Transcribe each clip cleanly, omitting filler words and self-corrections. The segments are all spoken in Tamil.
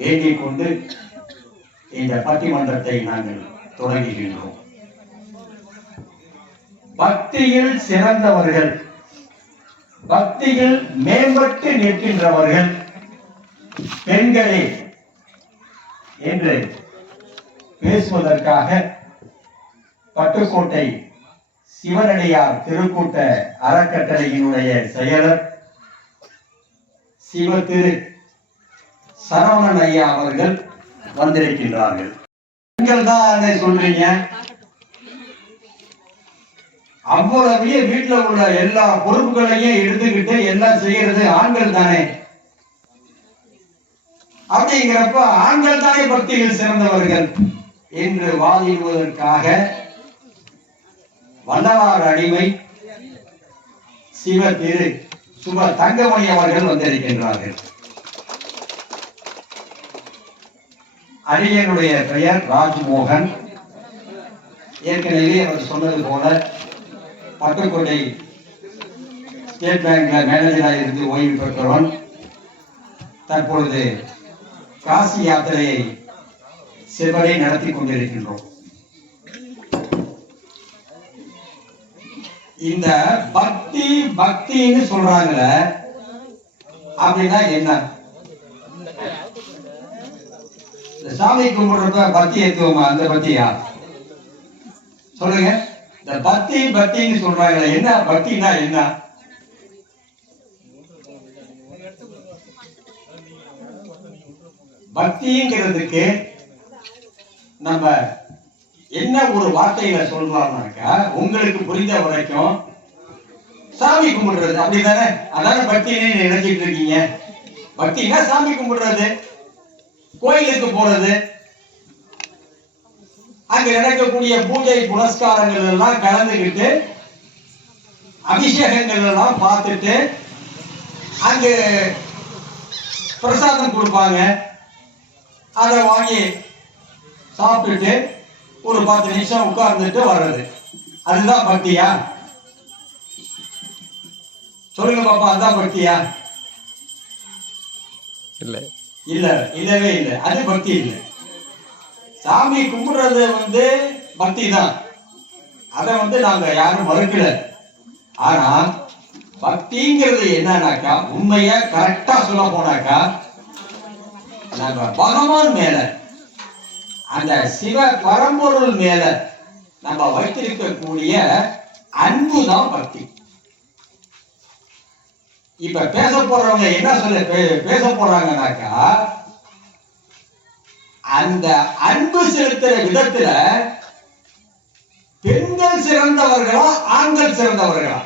வேண்டிக் கொண்டு இந்த பட்டிமன்றத்தை நாங்கள் தொடங்குகின்றோம். பக்தியில் சிறந்தவர்கள், பக்தியில் மேம்பட்டு நிற்கின்றவர்கள் பெண்களே என்று பேசுவதற்காக பட்டுக்கோட்டை சிவனடியார் திருக்கூட்ட அறக்கட்டளையினுடைய செயலர் சிவ திரு சரவணன் ஐயா அவர்கள் வந்திருக்கின்றார்கள். பெண்கள் தான் சொல்றீங்க, அவ்வளவு வீட்டுல உள்ள எல்லா பொறுப்புகளையும் எடுத்துக்கிட்டு எல்லாம் செய்யறது ஆண்கள் தானே. அப்படிங்கிறப்ப ஆண்கள் தானே பக்தியில் சிறந்தவர்கள் என்று வாதிடுவதற்காக வல்லவாறு அடிமை சிவ திரு சுப தங்கமணி அவர்கள் வந்திருக்கின்றார்கள். அடியனுடைய பெயர் ராஜ்மோகன். ஏற்கனவே அவர் சொன்னது போல பட்டுக்கோட்டை ஸ்டேட் பேங்க்ல மேனேஜராக இருந்து ஓய்வு பெற்றவன். தற்பொழுது காசி யாத்திரையை செவ்வனே நடத்தி கொண்டிருக்கின்றோம். இந்த பக்தி பக்தின்னு சொல்றாங்கல்ல, அப்படின்னா என்ன? சாமி கும்பிடுறப்ப பக்தி ஏத்துவோமா? அந்த பக்தியா சொல்லுங்க. இந்த பக்தி பக்தின்னு சொல்றாங்களே, என்ன பக்தினா என்ன? பக்திங்கிறதுக்கு நம்ம என்ன ஒரு வார்த்தையில சொல்றோம்னாக்கா, உங்களுக்கு புரிந்த வரைக்கும் சாமி கும்பிடுறது அப்படிதானே. அதான பக்தின்னு நினைச்சிட்டு இருக்கீங்க. பக்தினா சாமி கும்பிடுறது, கோயிலுக்கு போறது, அங்க நடக்கக்கூடிய பூஜை புனஸ்காரங்கள் எல்லாம் கலந்துகிட்டு அபிஷேகங்கள் எல்லாம் பார்த்துட்டு அங்கு பிரசாதம் கொடுப்பாங்க. அதை வாங்கி சாப்பிட்டுட்டு ஒரு 10 நிமிஷம் உட்கார்ந்துட்டு வர்றது, அதுதான் பக்தியா? சொல்லுங்க பாப்பா, அதுதான் பக்தியா? இல்ல இல்ல, இல்லவே இல்லை. அது பக்தி இல்லை. சாமி கும்பிடுறது பக்தி தான். அதை நாங்க யாரும் மறுக்கல. ஆனா பக்திங்கிறது என்னன்னாக்கா, உண்மையா கரெக்டா சொல்ல போனாக்கா, நம்ம பகவான் மேல, அந்த சிவ பரம்பொருள் மேல நம்ம வைத்திருக்கக்கூடிய அன்பு தான் பக்தி. இப்ப பேச போறவங்க என்ன சொல்ல பேச போறாங்கன்னாக்கா, அந்த அன்பு செலுத்துற விதத்துல பெண்கள் சிறந்தவர்களா ஆண்கள் சிறந்தவர்களா?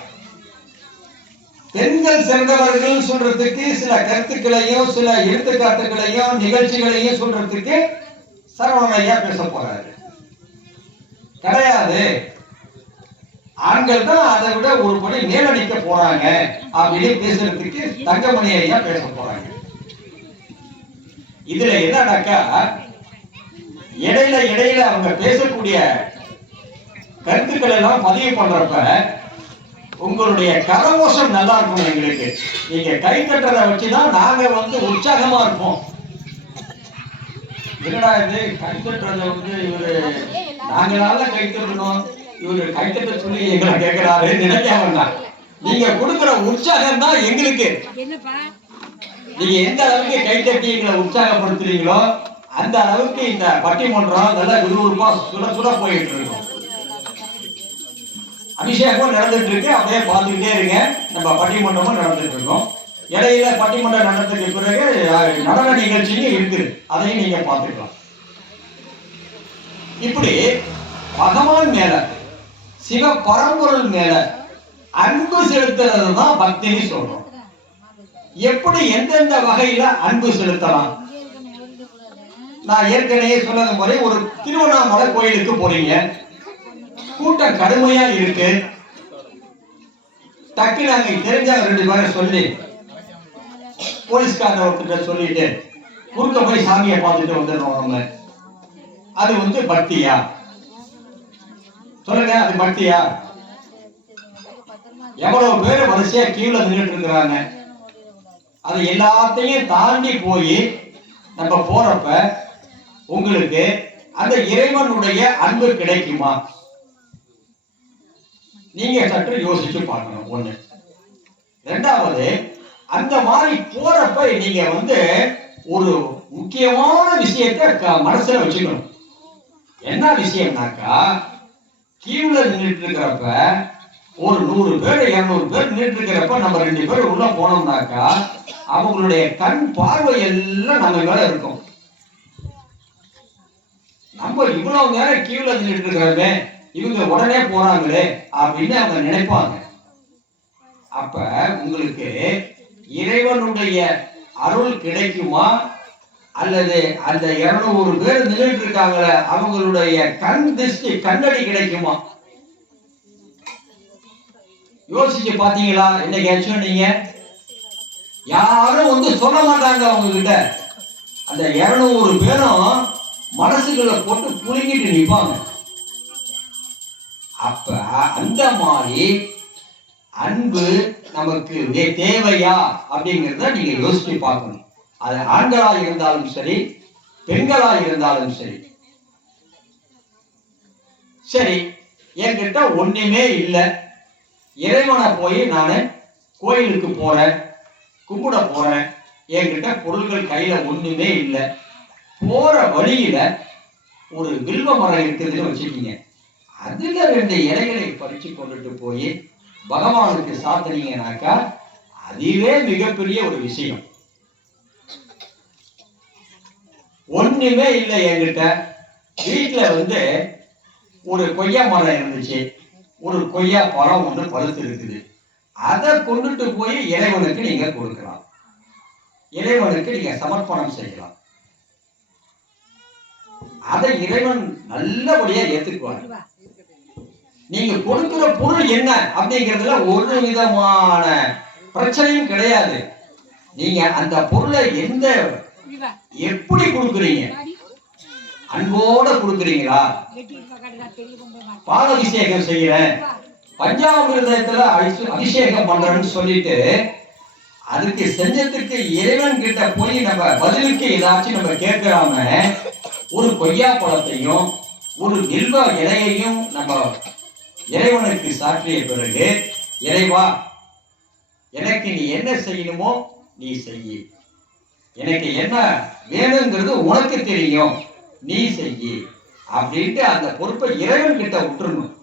பெண்கள் சிறந்தவர்கள் சொல்றதுக்கு சில கருத்துக்களையும் சில எடுத்துக்காட்டுகளையும் நிகழ்ச்சிகளையும் சொல்றதுக்கு சரவணன் ஐயா பேச போறாரு. கிடையாது, ஆண்கள் தான் அதை விட ஒரு படி மேலடிக்க போறாங்க அப்படின்னு பேசுறதுக்கு தங்கமணி ஐயா பேச போறாங்க. இதுல என்னன்னாக்கா, இடையில அவங்க பேசக்கூடிய கருத்துக்கள் எல்லாம் பதிவு பண்றப்ப உங்களுடைய கரகோஷம் நல்லா இருக்கும். எங்களுக்கு நீங்க கை தட்டுறதை வச்சுதான் நாங்க உற்சாகமா இருப்போம். என்னடா இது கை தட்டுறத இவரு நாங்களால கை தட்டணும், இவரு கை தட்ட சொல்லி எங்களை கேட்கிறாரு நினைக்க வேண்டாம். நீங்க கொடுக்கிற உற்சாகம் தான் எங்களுக்கு. நீங்க எந்த அளவுக்கு கை தட்டி எங்களை உற்சாகப்படுத்துறீங்களோ அந்த அளவுக்கு இந்த பட்டிமன்றம் நல்லா விறுவிறுப்பா சுட போயிட்டு இருக்கும். அபிஷேகம் நடந்துட்டு இருக்கு, அப்படியே பார்த்துக்கிட்டே இருங்க. நம்ம பட்டிமன்றமும் நடந்துட்டு இருக்கோம். இடையில பட்டிமன்றம் நடந்ததுக்கு பிறகு நடன நிகழ்ச்சியும் இருக்குது, அதையும் நீங்க பார்த்துக்கலாம். இப்படி பகவான் மேல, சிவ பரம்பொருள் மேல அன்பு செலுத்துறது தான் பக்தின்னு சொல்றோம். எப்படி எந்தெந்த வகையில அன்பு செலுத்தலாம்? நான் ஏற்கனவே சொன்னது மாதிரி, ஒரு திருவண்ணாமலை கோயிலுக்கு போறீங்க, கூட்டம் கடுமையா இருக்கு. டக்குனு அங்க தெரிஞ்சவங்க 2 பேரை சொல்லி போலீஸ்காரர்கிட்ட சொல்லிட்டு குறுக்க போய் சாமியை பார்த்துட்டு வந்துடுறோம். அது பக்தியா? சொல்லுங்க, அது பக்தியா? எவ்வளவு பேர் வரிசையா கீழே நின்றுட்டு இருக்கிறாங்க. அது எல்லாத்தையும் தாண்டி போய் நம்ம போறப்ப உங்களுக்கு அந்த இறைவனுடைய அன்பு கிடைக்குமா? நீங்க சற்று யோசிச்சு பார்க்கணும். ஒண்ணு. ரெண்டாவது, அந்த மாதிரி போறப்ப நீங்க ஒரு முக்கியமான விஷயத்தை மனசுல வச்சுக்கணும். என்ன விஷயம்னாக்கா, கீழ நின்றுட்டு இருக்கிறப்ப ஒரு 100 பேர் 200 பேர் நின்றுட்டு இருக்கிறப்ப நம்ம 2 பேர் உள்ள போனோம்னாக்கா அவங்களுடைய கண் பார்வை எல்லாம் நம்ம மேல இருக்கும். நம்ம இவ்வளவு நேரம் கீழ நின்றுட்டு இருக்கிறோமே, இவங்க உடனே போறாங்களே அப்படின்னு அவங்க நினைப்பாங்க. அப்ப உங்களுக்கு இறைவனுடைய அருள் கிடைக்குமா, அல்லது அந்த 200 பேர் நின்றுட்டு இருக்காங்களே அவங்களுடைய கண் திருஷ்டி கண்ணடி கிடைக்குமா? யோசிச்சு பாத்தீங்களா? என்னைக்காச்சும் நீங்க யாரும் சொல்ல மாட்டாங்க அவங்க கிட்ட. அந்த 200 பேரும் மனசுக்குள்ள போட்டு புழுங்கிட்டு நிற்பாங்க. அப்ப அந்த மாதிரி அன்பு நமக்கு தேவையா அப்படிங்கிறத நீங்க யோசிச்சு பார்க்கணும். அது ஆண்களா இருந்தாலும் சரி, பெண்களா இருந்தாலும் சரி. சரி, என்கிட்ட ஒண்ணுமே இல்லை, இறைவனை போய் நான் கோயிலுக்கு போறேன், கும்பிட போறேன், என்கிட்ட பொருட்கள் கையில ஒண்ணுமே இல்லை, போற வழியில ஒரு வில்வ மரம் இருக்குதுன்னு வச்சுக்கீங்க, அதுல 2 இலைகளை பறிச்சு கொண்டுட்டு போய் பகவானுக்கு சாத்தினீங்கன்னாக்கா அதுவே மிகப்பெரிய ஒரு விஷயம். ஒண்ணுமே இல்லை என்கிட்ட, வீட்டுல ஒரு கொய்யா மரம் இருந்துச்சு, ஒரு கொய்யா பழம் பழுத்து இருக்குது, அதை கொண்டுட்டு போய் இறைவனுக்கு நீங்க கொடுக்கலாம், இறைவனுக்கு நீங்க சமர்ப்பணம் செய்யலாம். அதை இறைவன் நல்லபடியா ஏத்துக்குவார். நீங்க கொடுக்கிற பொருள் என்ன அப்படிங்கிறதுல ஒரு விதமான பிரச்சனையும் கிடையாது. நீங்க அந்த பொருளை எப்படி கொடுக்குறீங்க? அன்போட கொடுக்குறீங்களா? பாலாபிஷேகம் செய்யறேன், பஞ்சாமிர்தத்துல அபிஷேகம் பண்றேன்னு சொல்லிட்டு அதுக்கு செஞ்சதுக்கு இறைவன் கிட்ட போய் நம்ம பதிலுக்கு ஏதாச்சும் நம்ம கேட்கிறாம ஒரு கொய்யா பழத்தையும் ஒரு வில்வ இலையையும் நம்ம இறைவனுக்கு சாற்றிய பிறகு, இறைவா எனக்கு நீ என்ன செய்யணுமோ நீ செய்ய, எனக்கு என்ன வேணுங்கிறது உனக்கு தெரியும், நீ செய்ய அப்படின்ட்டு அந்த பொறுப்பை இறைவன் கிட்ட விட்டுறணும்.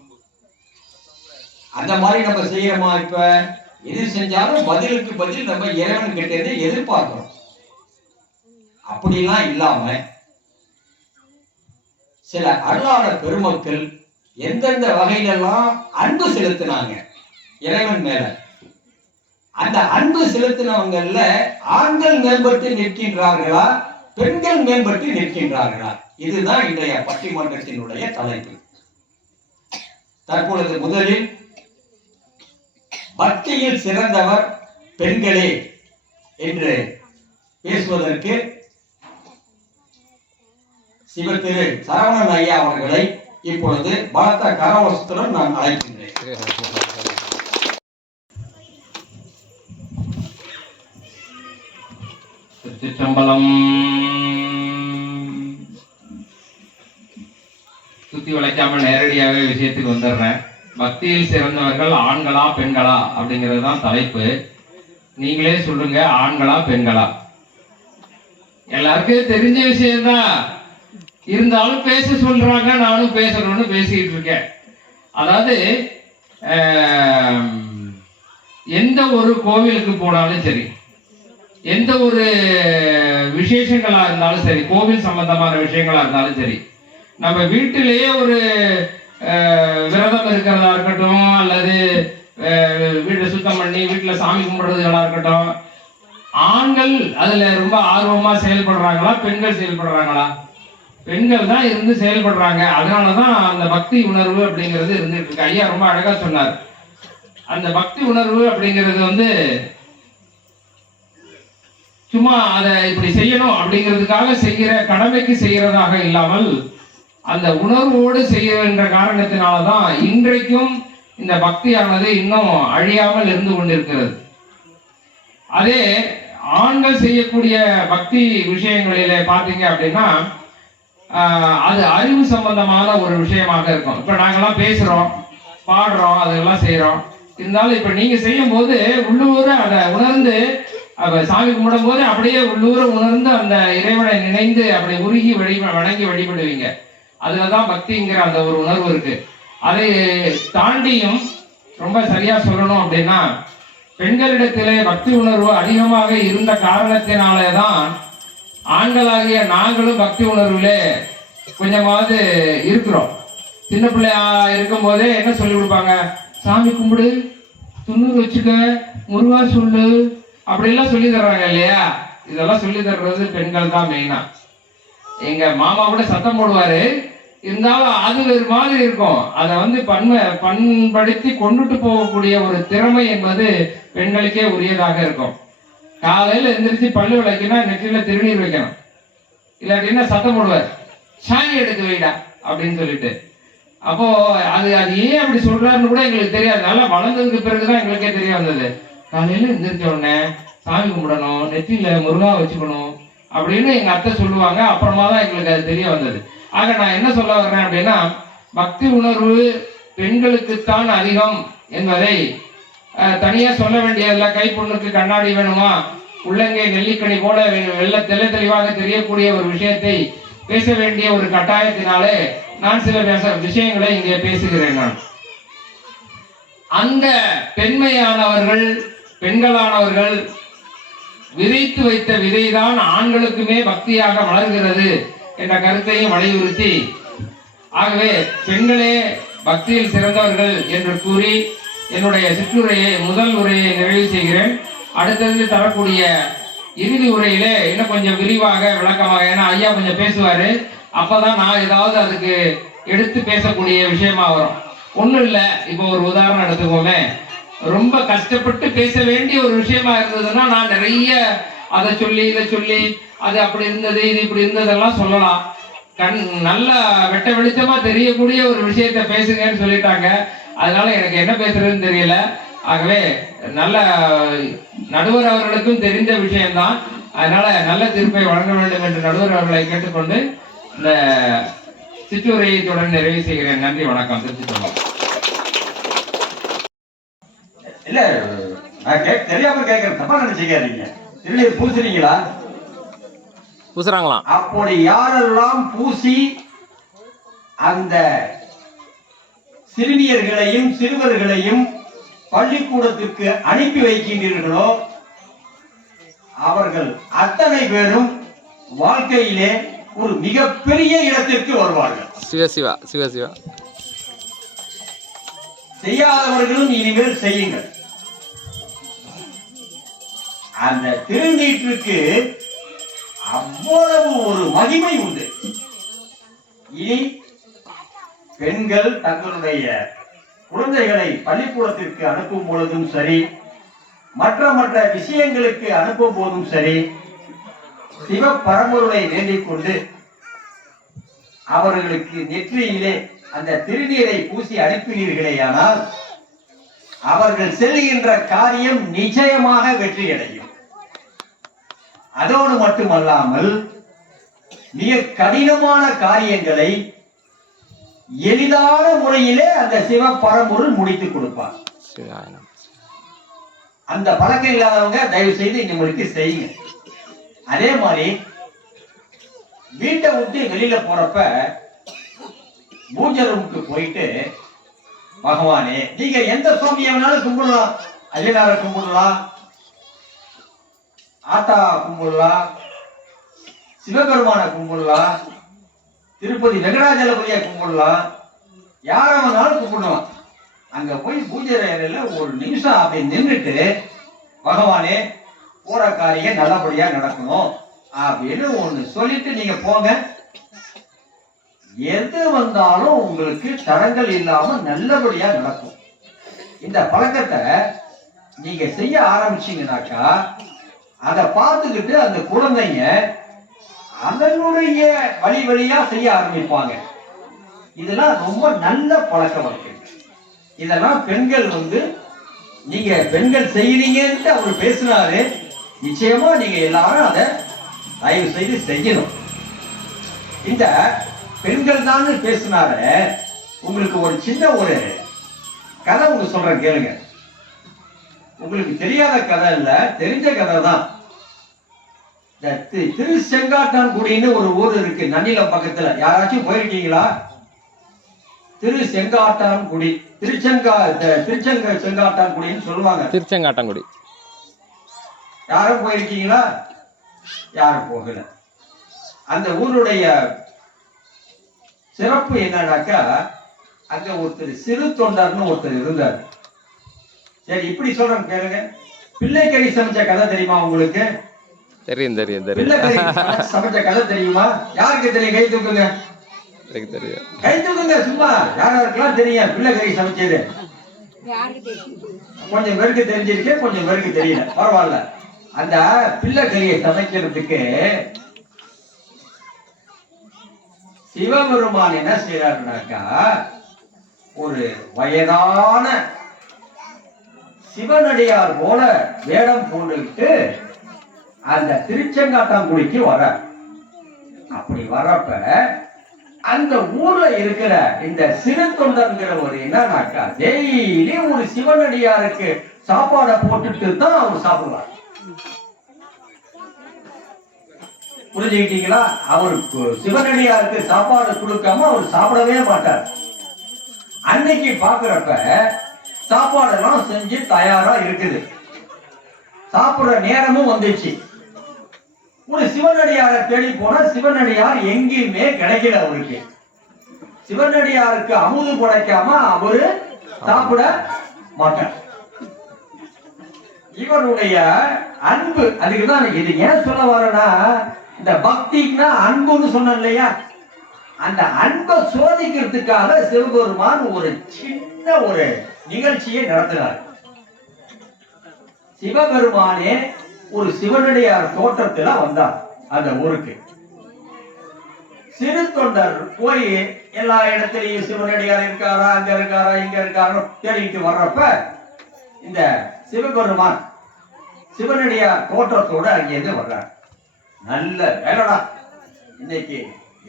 அந்த மாதிரி நம்ம செய்யறோமா? இப்ப எது செஞ்சாலும் பதிலுக்கு பதில் நம்ம இறைவன் கிட்ட இருந்து எதிர்பார்க்கிறோம். அப்படிலாம் இல்லாம சில அருளாளர் பெருமக்கள் எந்தெந்த வகையிலெல்லாம் அன்பு செலுத்தினாங்க இறைவன் மேல, அந்த அன்பு செலுத்தினவங்கல்ல ஆண்கள் மேம்பட்டு நிற்கின்றார்களா, பெண்கள் மேம்பட்டு நிற்கின்றார்களா? இதுதான் இன்றைய பட்டிமன்றத்தினுடைய தலைப்பு. தற்பொழுது முதலில் பக்தியில் சிறந்தவர் பெண்களே என்று பேசுவதற்கு சிவத்திரு சரவணன் ஐயா அவர்களை இப்பொழுது பலத்த கரவசத்துடன் நான் அழைக்கின்றேன். திருச்சிற்றம்பலம். சுத்தி வளைக்காம நேரடியாகவே விஷயத்துக்கு வந்துடுறேன். பக்தியில் சிறந்தவர்கள் ஆண்களா பெண்களா அப்படிங்கிறது தான் தலைப்பு. நீங்களே சொல்லுங்க, ஆண்களா பெண்களா? எல்லாருக்கும் தெரிஞ்ச விஷயம்தான், இருந்தாலும் பேச சொல்றாங்க, நானும் பேசணும்னு பேசிட்டு இருக்கேன். அதாவது எந்த ஒரு கோவிலுக்கு போனாலும் சரி, எந்த ஒரு விசேஷங்களா இருந்தாலும் சரி, கோவில் சம்பந்தமான விஷயங்களா இருந்தாலும் சரி, நம்ம வீட்டிலேயே ஒரு விரதம் இருக்கிறதா இருக்கட்டும், அல்லது வீட்டை சுத்தம் பண்ணி வீட்டில் சாமி கும்பிடுறதுகளா இருக்கட்டும், ஆண்கள் அதுல ரொம்ப ஆர்வமா செயல்படுறாங்களா, பெண்கள் செயல்படுறாங்களா? பெண்கள் தான் இருந்து செயல்படுறாங்க. அதனாலதான் அந்த பக்தி உணர்வு அப்படிங்கிறது இருந்துட்டு இருக்கு. ஐயா ரொம்ப அழகா சொன்னார். அந்த பக்தி உணர்வு அப்படிங்கிறது சும்மா அதை இப்படி செய்யணும் அப்படிங்கிறதுக்காக செய்கிற, கடமைக்கு செய்யறதாக இல்லாமல் அந்த உணர்வோடு செய்கின்ற காரணத்தினாலதான் இன்றைக்கும் இந்த பக்தியானது இன்னும் அழியாமல் இருந்து கொண்டிருக்கிறது. அதே ஆண்கள் செய்யக்கூடிய பக்தி விஷயங்களிலே பார்த்தீங்க அப்படின்னா அது அறிவு சம்பந்தமான ஒரு விஷயமாக இருக்கும். இப்ப நாங்கெல்லாம் பேசுறோம், பாடுறோம், அதெல்லாம் செய்யறோம். இருந்தாலும் இப்ப நீங்க செய்யும் போது உள்ளூர அதை உணர்ந்து சாமி கும்பிடும் போது அப்படியே உள்ளூர உணர்ந்து அந்த இறைவனை நினைந்து அப்படி உருகி வணங்கி வழிபடுவீங்க. அதுலதான் பக்திங்கிற அந்த ஒரு உணர்வு இருக்கு. அதை தாண்டியும் ரொம்ப சரியா சொல்லணும் அப்படின்னா, பெண்களிடத்திலே பக்தி உணர்வு அதிகமாக இருந்த காரணத்தினாலே தான் ஆண்களாகிய நாங்களும் பக்தி உணர்வுலே கொஞ்சமாவது இருக்கிறோம். சின்ன பிள்ளையா இருக்கும் போதே என்ன சொல்லி கொடுப்பாங்க, சாமி கும்பிடு, துண்ணூறு வச்சுக்க, முருகா சொல்லு, அப்படிலாம் சொல்லி தர்றாங்க இல்லையா? இதெல்லாம் சொல்லி தர்றது பெண்கள் தான் மெயினா. எங்க மாமா கூட சத்தம் போடுவாரு, இருந்தாலும் அது ஒரு மாதிரி இருக்கும். அதை பண்படுத்தி கொண்டுட்டு போகக்கூடிய ஒரு திறமை என்பது பெண்களுக்கே உரியதாக இருக்கும். காலையில எந்திரிச்சு பல்லு விளக்கினா நெற்றியில திருநீர் வைக்கணும், இல்லாட்டின்னா சத்தம் போடுவார், சாணி எடுத்து வைடா அப்படின்னு சொல்லிட்டு. அப்போ அது ஏன் அப்படி சொல்றாருன்னு கூட எங்களுக்கு தெரியாது. நல்லா வளர்ந்ததுக்கு பிறகுதான் எங்களுக்கே தெரிய வந்தது. காலையில எந்திரிச்ச உடனே சாமி கும்பிடணும், நெற்றியில முருகா வச்சுக்கணும் அப்படின்னு எங்க அத்தை சொல்லுவாங்க. அப்புறமா தான் எங்களுக்கு அது தெரிய வந்தது. ஆக நான் என்ன சொல்ல வர்றேன் அப்படின்னா, பக்தி உணர்வு பெண்களுக்குத்தான் அதிகம் என்பதை தனியா சொல்ல வேண்டியதில்லை. கைப்பொண்ணுக்கு கண்ணாடி வேணுமா, உள்ளங்கை நெல்லிக்கனி போல தெளிவாக தெரியக்கூடிய ஒரு விஷயத்தை பேச வேண்டிய ஒரு கட்டாயத்தினாலே நான் சில விஷயங்களை இங்கே பேசுகிறேன். நான் அந்த பெண்மையானவர்கள், பெண்களானவர்கள் விதைத்து வைத்த விதைதான் ஆண்களுக்குமே பக்தியாக வளர்கிறது என்ற கருத்தையும் வலியுறுத்தி, ஆகவே பெண்களே பக்தியில் சிறந்தவர்கள் என்று கூறி என்னுடைய சிற்றுரையை முதல் உரையை நிறைவு செய்கிறேன். அடுத்தது தரக்கூடிய இறுதி உரையிலே இன்னும் கொஞ்சம் விரிவாக விளக்கமாக, ஏன்னா ஐயா கொஞ்சம் பேசுவாரு, அப்பதான் நான் ஏதாவது அதுக்கு எடுத்து பேசக்கூடிய விஷயமா வரும். ஒன்றும் இல்லை, இப்போ ஒரு உதாரணம் எடுத்துக்கோமே, ரொம்ப கஷ்டப்பட்டு பேச வேண்டிய ஒரு விஷயமா இருந்ததுன்னா நான் நிறைய அதை சொல்லி இதை சொல்லி அது அப்படி இருந்தது இது இப்படி இருந்ததெல்லாம் சொல்லலாம். நல்ல வெட்ட வெளிச்சமா தெரியக்கூடிய ஒரு விஷயத்த பேசுங்கன்னு சொல்லிட்டாங்க. அதனால எனக்கு என்ன பேசுறதுன்னு தெரியல. ஆகவே நல்ல நடுவர் அவர்களுக்கும் தெரிந்த விஷயம்தான். அதனால நல்ல தீர்ப்பை வழங்க வேண்டும் என்று நடுவர் அவர்களை கேட்டுக்கொண்டு இந்த சிற்றுரையை தொடர்ந்து நிறைவு செய்கிறேன். நன்றி, வணக்கம். திருச்சி இல்ல, நான் தெரியாம கேட்கிறேன், தப்பா நினைச்சுக்காதீங்க. திருநீர் பூசுறீங்களா? பூசுறாங்களாம். அப்படி யாரெல்லாம் பூசி அந்த சிறுமியர்களையும் சிறுவர்களையும் பள்ளிக்கூடத்திற்கு அனுப்பி வைக்கின்றீர்களோ அவர்கள் அத்தனை பேரும் வாழ்க்கையிலே ஒரு மிகப்பெரிய இடத்திற்கு வருவார்கள். சிவசிவா சிவசிவா. செய்யாதவர்களும் இனிமேல் செய்யுங்கள். அந்த திருநீற்றுக்கு அவ்வளவு ஒரு மகிமை உண்டு. இனி பெண்கள் தங்களுடைய குழந்தைகளை பள்ளிக்கூடத்திற்கு அனுப்பும் பொழுதும் சரி, மற்ற விஷயங்களுக்கு அனுப்பும் போதும் சரி, சிவ பரம்பொருளை வேண்டிக் கொண்டு அவர்களுக்கு நெற்றியிலே அந்த திருநீரை பூசி அனுப்பினீர்களேயானால் அவர்கள் செல்கின்ற காரியம் நிச்சயமாக வெற்றியடையும். அதோடு மட்டுமல்லாமல் மிக கடினமான காரியங்களை எளிதான முறையிலே அந்த சிவ பரம்பொருள் முடித்துக் கொடுப்பார். அந்த பழக்கம் இல்லாதவங்க தயவு செய்து உங்களுக்கு செய்யுங்க. அதே மாதிரி வீட்டை விட்டு வெளியில போறப்ப பூஜை ரூமுக்கு போயிட்டு, பகவானே, நீங்க எந்த சுவாமியை வேணாலும் கும்பிடலாம், ஐயனாரை கும்பிடலாம், ஆத்தா கும்பிடலாம், சிவபெருமான கும்பிடலாம், திருப்பதி வெங்கடாஜலபதியை கும்பிடலாம், யார வேணாலும் கும்பிடலாம். அங்க போய் பூஜை அறையில ஒரு நிமிஷம் அப்படி நின்றுட்டு, பகவானே போற காரியம் நல்லபடியா நடக்கணும் அப்படின்னு ஒண்ணு சொல்லிட்டு நீங்க போங்க. எது வந்தாலும் உங்களுக்கு தடங்கள் இல்லாம நல்லபடியா நடக்கும். இந்த பழக்கத்தை நீங்க செய்ய ஆரம்பிச்சீங்கன்னாக்கா அதை பார்த்துக்கிட்டு அந்த குழந்தைங்க அதனுடைய வழியா செய்ய ஆரம்பிப்பாங்க. இதெல்லாம் ரொம்ப நல்ல பழக்க வழக்கம். இதெல்லாம் பெண்கள் நீங்க பெண்கள் செய்யறீங்கன்னு அவர் பேசினாரு, நிச்சயமா நீங்க எல்லாரும் அதை தயவு செய்து செய்யணும். இந்த பெண்கள் தான் பேசினாரு. உங்களுக்கு ஒரு சின்ன ஒரு கதை உங்களுக்கு சொல்றேன் கேளுங்க. உங்களுக்கு தெரியாத கதை இல்ல, தெரிஞ்ச கதை தான். இந்த திருச்செங்காட்டான்குடின்னு ஒரு ஊர் இருக்கு நன்னிலம் பக்கத்துல. யாராச்சும் போயிருக்கீங்களா? திருச்செங்காட்டான்குடி, செங்காட்டான்குடின்னு சொல்லுவாங்க. திருச்செங்காட்டான்குடி யாரும் போயிருக்கீங்களா? யாரும் போகல. அந்த ஊருடைய சிறப்பு என்னன்னாக்கா, அங்க ஒருத்தர் சிறு தொண்டர்னு ஒருத்தர் இருந்தார். சரி, இப்படி சொல்றேன் கேளுங்க. பிள்ளைக்கறி சமைச்ச கதை தெரியுமா உங்களுக்கு? தெரியும் தெரியும் தெரியும். பிள்ளைக்கறி சமைச்ச கதை தெரியுமா? யாருக்கு தெரியும்? கை தூக்குங்க. தெரியும். கை தூக்குங்க சும்மா. யாருக்கெல்லாம் தெரியும் பிள்ளைக்கறி சமைச்சது? கொஞ்சம் பேருக்கு தெரிஞ்சிருக்கு, கொஞ்சம் பேருக்கு தெரியல. பரவாயில்ல. அந்த பிள்ளைக்கறியை சமைக்கிறதுக்கு சிவபெருமான் என்ன செய்யறாருனாக்கா, ஒரு வயதான சிவனடியார் போல வேடம் பூண்டுட்டு அந்த திருச்செங்காட்டான்குடிக்கு வர. அப்படி வரப்ப அந்த ஊர்ல இருக்கிற இந்த சிறு தொண்டர்ங்கிறவர் என்னன்னாக்கா, டெய்லி ஒரு சிவனடியாருக்கு சாப்பாடை போட்டுட்டு தான் அவர் சாப்பிடுவார். புரிஞ்சுக்கிட்டீங்களா? அவருக்கு சிவனடியாருக்கு சாப்பாடு கொடுக்காம அவர் சாப்பிடவே மாட்டார். அன்னைக்கு பாக்குறப்ப சாப்பாடெல்லாம் செஞ்சு தயாரா இருக்குது. சாப்பிடுற நேரமும் வந்துச்சு. ஒரு சிவனடியாரை தேடி போனா சிவனடியார் எங்கேயுமே கிடைக்கல அவருக்கு. சிவனடியாருக்கு அமுது படைக்காம அவரு சாப்பிட மாட்டார். இவருடைய அன்பு, அதுக்குதான் இது ஏன் சொல்ல வரேன்னா, இந்த பக்தின்னா அன்புன்னு சொன்ன இல்லையா, அந்த அன்பை சோதிக்கிறதுக்காக சிவபெருமான் ஒரு சின்ன ஒரு நிகழ்ச்சியை நடத்தினார். சிவபெருமானே ஒரு சிவனடியார் தோற்றத்துல வந்தார் அந்த ஊருக்கு. சிறு தொண்டர் போய் எல்லா இடத்திலையும் சிவனடியார் இருக்காரா, அங்க இருக்காரா, இங்க இருக்காரோ தேடிட்டு வர்றப்ப இந்த சிவபெருமான் சிவனடியார் தோற்றத்தோட அங்கிருந்து வர்றார். நல்ல வேலைடா, இன்னைக்கு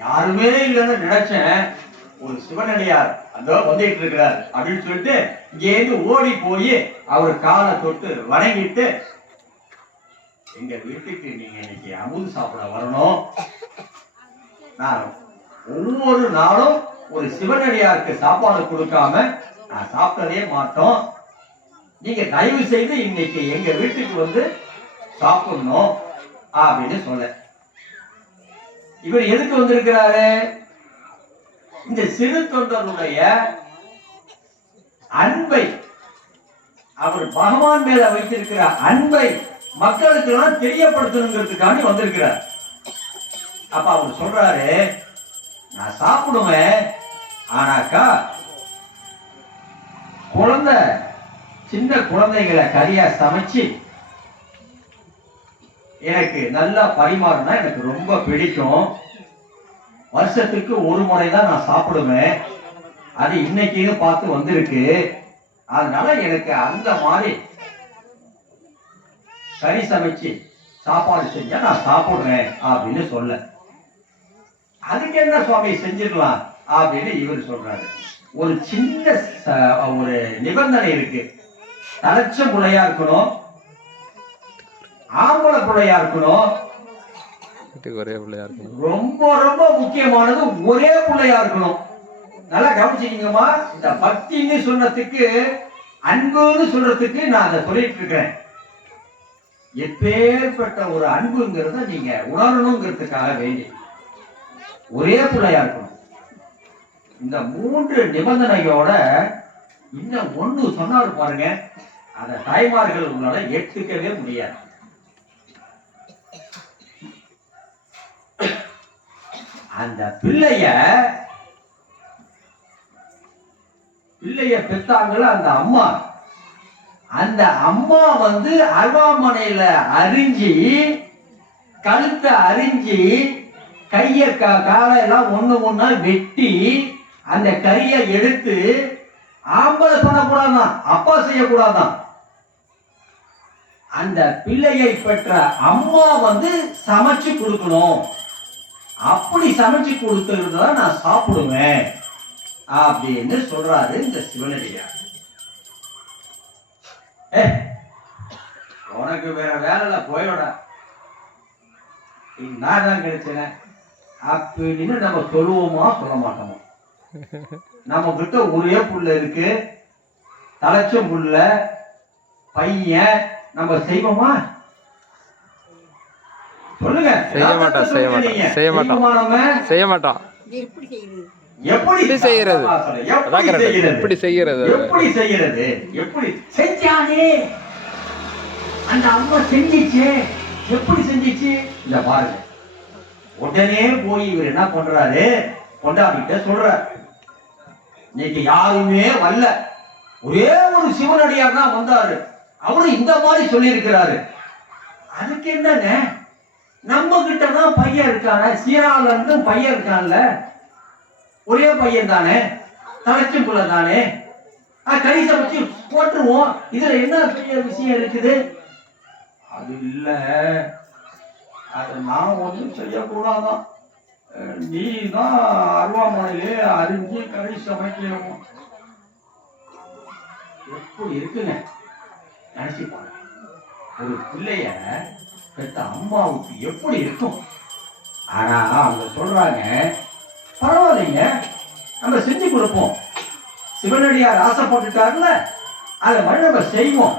யாருமே இல்லைன்னு நினைச்சேன், ஒரு சிவனடியார் அந்த வந்துட்டு இருக்கிறார் அப்படின்னு சொல்லிட்டு இங்கேருந்து ஓடி போய் அவர் காலை தொட்டு வணங்கிட்டு, எங்க வீட்டுக்கு நீங்க இன்னைக்கு அமுது சாப்பிட வரணும். நான் ஒவ்வொரு நாளும் ஒரு சிவனடியாருக்கு சாப்பாடு கொடுக்காம நான் சாப்பிடவே மாட்டோம். நீங்க தயவு செய்து இன்னைக்கு எங்க வீட்டுக்கு வந்து சாப்பிடணும் அப்படின்னு சொல்ல. இவர் எதுக்கு வந்திருக்கிறாரு? இந்த சிறு தொண்டருடைய அன்பை, அவர் பகவான் மேல வைத்திருக்கிற அன்பை மக்களுக்கு எல்லாம் தெரியப்படுத்தணுங்கிறதுக்காக வந்திருக்கிறார். அப்ப அவர் சொல்றாரு, நான் சாப்பிடுவேன், ஆனாக்கா குழந்தை சின்ன குழந்தைகளை கறியா சமைச்சு எனக்கு நல்லா பரிமாறினா எனக்கு ரொம்ப பிடிக்கும். வருஷத்துக்கு ஒரு முறை தான் நான் சாப்பிடுவேன். அது இன்னைக்கு பார்த்து வந்திருக்கு. அதனால எனக்கு அந்த மாதிரி கறி சமைச்சு சாப்பாடு செஞ்சா நான் சாப்பிடுறேன் அப்படின்னு சொல்ல. அதுக்கு என்ன சுவாமி செஞ்சிடலாம் அப்படின்னு இவர் சொல்றாரு. ஒரு சின்ன ஒரு நிபந்தனை இருக்கு. தலைச்ச பிள்ளையா இருக்கணும், ஆம்பளை பிள்ளையா இருக்கணும், ஒரே பிள்ளையா இருக்கணும், ரொம்ப ரொம்ப முக்கியமானது ஒரே பிள்ளையா இருக்கணும். நல்லா கவனிச்சுக்கீங்கம்மா. இந்த பக்தின்னு சொன்னதுக்கு, அன்புன்னு சொல்றதுக்கு நான் அதை சொல்லிட்டு இருக்கிறேன். எப்பேற்பட்ட ஒரு அன்புங்கிறத நீங்க உணரணுங்கிறதுக்காக வேண்டி ஒரே பிள்ளையா இருக்கணும். இந்த 3 நிபந்தனையோட இன்னும் ஒண்ணு சொன்னாரு பாருங்க, அந்த தாய்மார்கள் உங்களால ஏற்றுக்கவே முடியாது. அந்த பிள்ளைய பெத்தாங்கள அந்த அம்மா, அந்த அம்மா வந்து அருவாமனையில அரிஞ்சி, கழுத்தை அரிஞ்சி, கைய காலையெல்லாம் ஒண்ணு ஒண்ணா வெட்டி அந்த கறியை எடுத்து ஆம்பளை பண்ணக்கூடாதான், அப்பா செய்யக்கூடாதான். அந்த பிள்ளையை பெற்ற அம்மா வந்து சமைச்சு கொடுக்கணும். அப்படி சமைச்சு கொடுத்துருந்தா நான் சாப்பிடுவேன் அப்படின்னு சொல்றாரு இந்த சிவனடியார். உனக்கு வேற வேலைல போயோட நான் தான் கிடைச்சேன் அப்படின்னு நம்ம சொல்லுவோமா சொல்ல மாட்டோமா? நம்ம கிட்ட ஒரே புள்ள இருக்கு, தலைச்சம் புள்ள பையன், நம்ம செய்வோமா? சொல்லுங்க. செய்ய மாட்டோம் செய்ய மாட்டோம் செய்ய மாட்டோம் செய்ய மாட்டோம். எப்படி செய்யறது? எப்படி செய்யறது? எப்படி செய்யறது? எப்படி செஞ்சானே அந்த அம்மா செஞ்சிச்சு, எப்படி செஞ்சிச்சு இல்ல பாருங்க. உடனே போய் இவர் என்ன பண்றாரு, கொண்டாடிட்ட சொல்றாரு. இன்னைக்கு யாருமே வரல, ஒரே ஒரு சிவனடியார் தான் வந்தாரு. அவரும் இந்த மாதிரி சொல்லி இருக்கிறாரு. அதுக்கு என்னங்க, நம்ம கிட்ட தான் பையன் இருக்கான, சீரால இருந்து பையன் இருக்கான்ல, ஒரே பையன் தானே, தலைச்சுக்குள்ள தானே, கறி சமைச்சு போட்டுருவோம். இதுல என்ன பெரிய விஷயம் இருக்குது? அது இல்ல, அதை நான் ஒன்றும் செய்யக்கூடாதான், நீ தான் அருவாமனையிலே அறிஞ்சு கறி சமைக்கணும். எப்படி இருக்குங்க நினைச்சு பாருங்க. ஒரு பிள்ளைய பெற்ற அம்மாவுக்கு எப்படி இருக்கும்? ஆனா அவங்க சொல்றாங்க, பரவாயில்லைங்க, நம்ம செஞ்சு கொடுப்போம். சிவனடியார் ஆசைப்பட்டுட்டாருல, அதை மாதிரி நம்ம செய்வோம்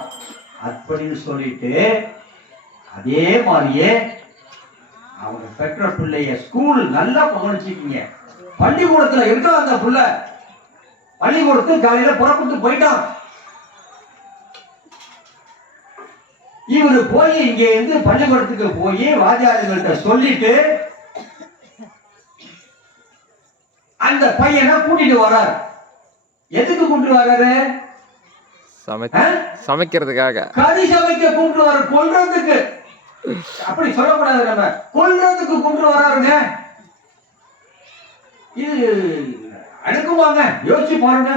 அப்படின்னு சொல்லிட்டு அதே மாதிரியே அவங்க பெற்ற பிள்ளைய ஸ்கூல் நல்லா கவனிச்சுக்கீங்க. பள்ளிக்கூடத்துல இருக்கா அந்த பிள்ளை, பள்ளிக்கூடத்துக்கு காலையில புறப்பட்டு போயிட்டான். இவரு போய் இங்க இருந்து பள்ளிக்கூடத்துக்கு போய் வாத்தியார்கள்ட்ட சொல்லிட்டு அந்த பையனை கூட்டிட்டு வர்றாரு. எதுக்கு கூட்டிட்டு வர்றாரு? சமைக்கிறதுக்காக. கறி சமைக்க கூப்பிட்டு வர, கொல்றதுக்கு. அப்படி சொல்லக்கூடாது, நம்ம கொல்றதுக்கு கூப்பிட்டு வராருங்க. இது அனுப்புவாங்க, யோசிச்சு பாருங்க.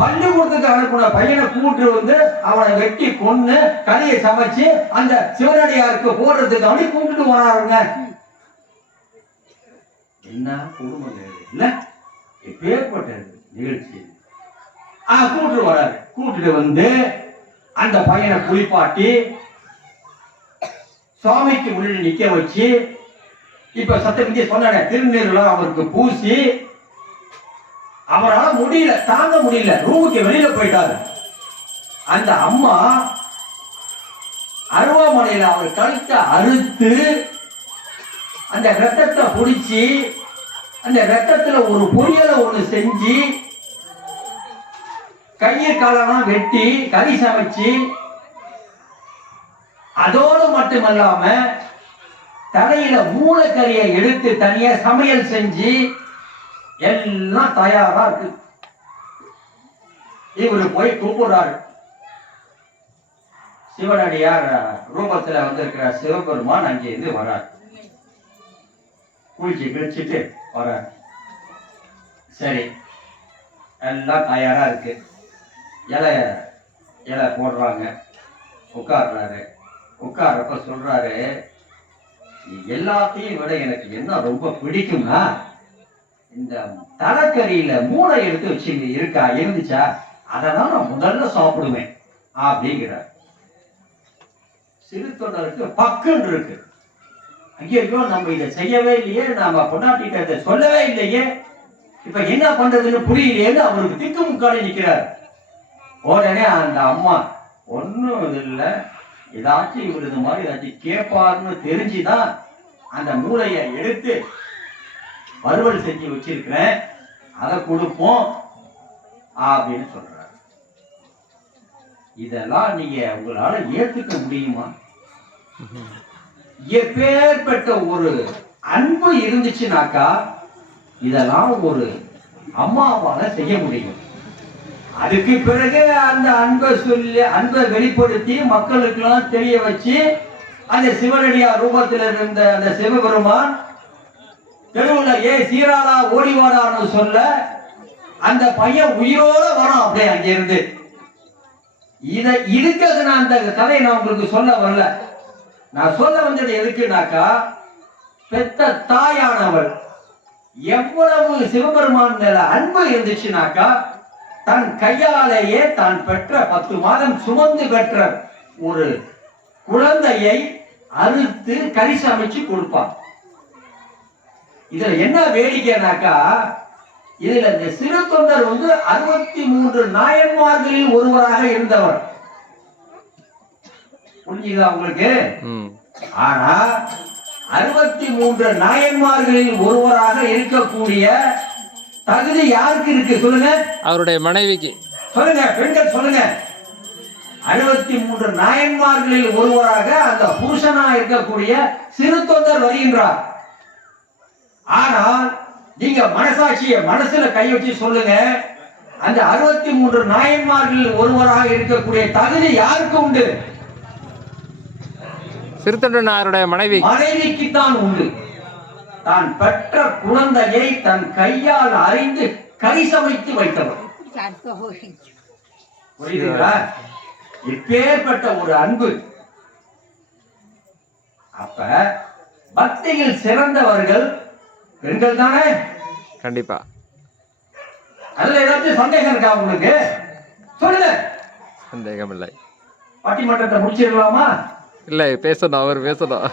பள்ளிக்கூடத்துக்கு அனுப்புன பையனை கூப்பிட்டு வந்து அவனை வெட்டி கொன்னு கறியை சமைச்சு அந்த சிவனடியாருக்கு போடுறதுக்கு அப்படி கூப்பிட்டு வராருங்க. என்ன குடும்பம் இல்ல, எப்பேற்பட்ட நிகழ்ச்சி. கூப்பிட்டு வராரு. கூப்பிட்டு வந்து அந்த பையனை குளிப்பாட்டி சுவாமிக்கு முன்னாடி நிக்க வச்சு, இப்ப சத்தமிக்க சொன்ன திருநீர்லாம் அவருக்கு பூசி, அவரால் முடியல, தாங்க முடியல, ரூமுக்கு வெளியில போயிட்டாரு. அந்த அம்மா அருவாமனையில அவர் கழுத்தை அறுத்து அந்த ரத்தத்தை பிடிச்சி, அந்த ரத்தத்துல ஒரு பொரியலை ஒண்ணு செஞ்சு கையை காலெல்லாம் வெட்டி கறி சமைச்சு, அதோடு மட்டுமல்லாம தலையில மூளைக்கறியை எடுத்து தனியா சமையல் செஞ்சு எல்லாம் தயாரா இருக்கு. இவரு போய் கூப்பிடுறாரு. சிவனடியார் ரூபத்துல வந்திருக்கிற சிவபெருமான் அங்கே இருந்து வர்றார். குளிச்சு கிழிச்சிட்டு வர்றார். சரி, எல்லாம் தயாரா இருக்கு. இலை போடுறாங்க. உட்கார்றாரு. உட்கார்றப்ப சொல்றாரு, எல்லாத்தையும் விட எனக்கு என்ன ரொம்ப பிடிக்கும்னா, இந்த தலைக்கறியில மூளை எடுத்து வச்சு இருந்துச்சா, அதான் நான் முதல்ல சாப்பிடுவேன் அப்படிங்கிறார். சிறு தொண்டருக்கு பக்குன்னு இருக்கு. ஐயோ, நம்ம இதை செய்யவே இல்லையே, நாம பொண்டாட்டிட்ட இதை சொல்லவே இல்லையே, இப்ப என்ன பண்றதுன்னு புரியலையேன்னு அவருக்கு திக்கு முக்காலே நிக்கிறார். உடனே அந்த அம்மா, ஒன்னும் இல்லை, ஏதாச்சும் இவர் இந்த மாதிரி ஏதாச்சும் கேட்பாருன்னு தெரிஞ்சுதான் அந்த மூளையை எடுத்து வறுவல் செஞ்சு வச்சிருக்கிறேன், அதை கொடுப்போம் அப்படின்னு சொல்றாரு. இதெல்லாம் நீங்க உங்களால ஏத்துக்க முடியுமா? எப்பேற்பட்ட ஒரு அன்பு இருந்துச்சுனாக்கா இதெல்லாம் ஒரு அம்மாவால செய்ய முடியும். அதுக்கு பிறகு அந்த அன்பை சொல்லி, அன்பை வெளிப்படுத்தி மக்களுக்கு எல்லாம் தெரிய வச்சு, அந்த சிவனடியார் ரூபத்தில் இருந்த அந்த சிவபெருமான் தெருவில் சீராளா ஓடிவாடான்னு சொல்ல, அந்த பையன் உயிரோட வரும். அப்படியே அங்கிருந்து இதுக்காக நான் அந்த கதையை நான் உங்களுக்கு சொல்ல வரல. நான் சொல்ல வந்தது எதுக்குனாக்கா, பெத்த தாயானவள் எவ்வளவு சிவபெருமான் மேல அன்பு இருந்துச்சுனாக்கா, தன் கையாலேயே தான் பெற்ற 10 மாதம் சுமந்து பெற்ற ஒரு குழந்தையை அறுத்து கறி சமைச்சு கொடுப்பான். இதுல என்ன வேடிக்கைனாக்கா, இதுல இந்த சிறு தொண்டர் 63 நாயன்மார்களில் ஒருவராக இருந்தவர். புரிஞ்சுதா உங்களுக்கு? ஆனா 63 நாயன்மார்களில் ஒருவராக இருக்கக்கூடிய தகுதி யாருக்கு இருக்கு சொல்லுங்க? அவருடைய மனைவிக்கு. சொல்லுங்க பெண்கள் சொல்லுங்க. 63 நாயன்மார்களில் ஒருவராக அந்த புருஷனா இருக்கக்கூடிய சிறு தொண்டர் வருகின்றார். ஆனால் நீங்க மனசாட்சிய மனசுல கை வச்சு சொல்லுங்க, அந்த 63 நாயன்மார்களில் ஒருவராக இருக்கக்கூடிய தகுதி யாருக்கு உண்டு? சிறுத்தொண்டனாருடைய மனைவிக்கு தான் உண்டு. தான் பெற்ற குழந்தையை தன் கையால் அறிந்து கறி சமைத்து வைத்தவர். புரியுதுங்களா? இப்பேற்பட்ட ஒரு அன்பு. அப்ப பக்தியில் சிறந்தவர்கள் பெண்கள் தானே? கண்டிப்பா. அதுல ஏதாச்சும் சந்தேகம் இருக்கா உங்களுக்கு? சொல்லுங்க. சந்தேகம் இல்லை. பட்டிமன்றத்தை முடிச்சிடலாமா? இல்லை, பேசணும், அவர் பேசணும்.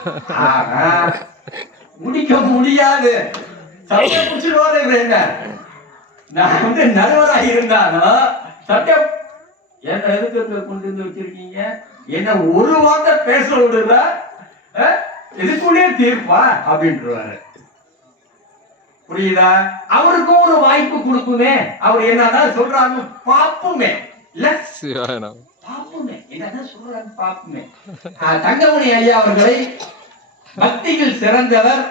முடிக்க முடியாது. சட்டம் முடிச்சிருவாரு. நான் நடுவராக இருந்தாலும் சட்டம் என்ன எதுக்கு கொண்டு வந்து வச்சிருக்கீங்க? என்ன ஒரு வார்த்தை பேச விடுற, இதுக்குள்ளே தீர்ப்பா அப்படின்றாரு. புரியுதா? அவருக்கும் ஒரு வாய்ப்பு கொடுக்குமே. அவர் என்னதான் சொல்றாங்க பாப்புமே. இல்ல பாப்புமே, என்னதான் சொல்றாங்க பாப்புமே. தங்கமணி ஐயா அவர்களை பக்தியில் சிறந்தவர்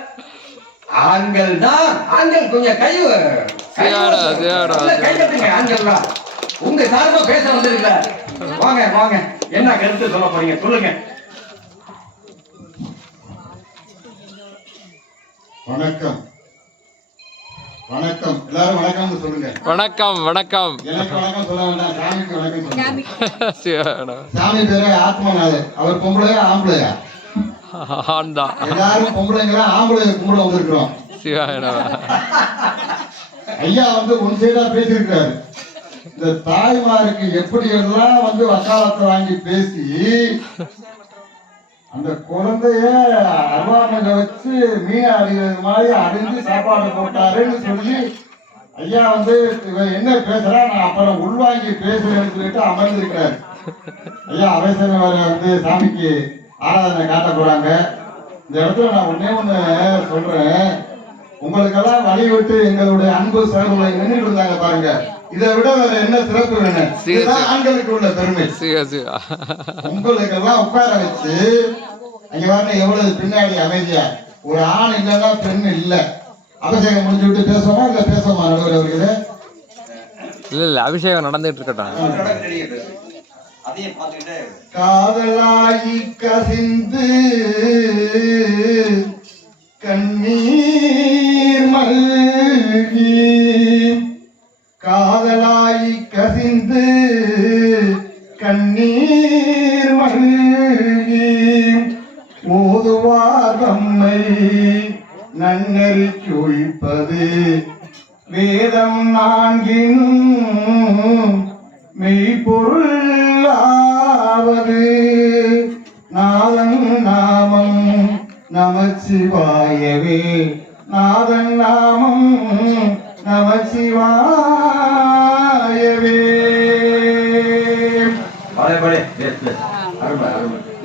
ஆண்கள் தான். ஆண்கள் கொஞ்சம் கை கட்டுங்க. ஆண்கள் தான் உங்க சார்பா பேச வந்திருக்கல. வாங்க வாங்க, என்ன கருத்து சொல்ல போறீங்க சொல்லுங்க. வணக்கம் வணக்கம், எல்லாரும் வணக்கம் சொல்லுங்க. வணக்கம் வணக்கம். எனக்கு வணக்கம் சொல்ல வேண்டாம், சாமிக்கு வணக்கம் சொல்லுங்க. சாமி பேரு ஆத்மநாதர். அவர் பொம்பளையா ஆம்பளையா? எல்லாரும் பொம்பளைங்களா ஆம்பளைய கும்பிட வந்திருக்கிறோம். ஐயா ஒன் சைடா பேசியிருக்காரு. இந்த தாய்மாருக்கு எப்படி எல்லாம் வக்காலத்தை வாங்கி பேசி அந்த குழந்தைய அருவாமனை வச்சு மீன் அறிவது மாதிரி அறிஞ்சு சாப்பாடு போட்டாருன்னு சொல்லி ஐயா என்ன பேசுறா, நான் அப்புறம் உள்வாங்கி பேசுறேன்னு சொல்லிட்டு அமர்ந்திருக்கிறாரு. ஐயா அவசரம் சாமிக்கு ஆராதனை காட்ட போறாங்க. இந்த இடத்துல நான் ஒண்ணு சொல்றேன். உங்களுக்கெல்லாம் வழி விட்டு எங்களுடைய அன்பு சகோதரர்களை நின்றுட்டு இருந்தாங்க பாருங்க. இதை விட வேற என்ன சிறப்பு வேணும்? இதுதான் ஆண்களுக்கு உள்ள பெருமை. உங்களுக்கெல்லாம் உட்கார வச்சு அங்க வரணும். எவ்வளவு பின்னாடி அமைதியா ஒரு ஆண் இல்லைன்னா பெண் இல்ல. அபிஷேகம் முடிஞ்சு விட்டு பேசுவோமா இல்ல பேசுவோமா? நடுவர் அவர்களே, இல்ல அபிஷேகம் நடந்துட்டு இருக்கட்டும். காதலாயி கசிந்து கண்ணீர் மல்கி, காதலாயி கசிந்து கண்ணீர் மல்கி, ஓதுவார் தம்மை நன்னறி ஒழிப்பது வேதம் நான்கினும் மெய்ப்பொருளாவது நாதன் நாமம் நமச்சிவாயவே, நாதன் நாமம் நமச்சிவாயவே.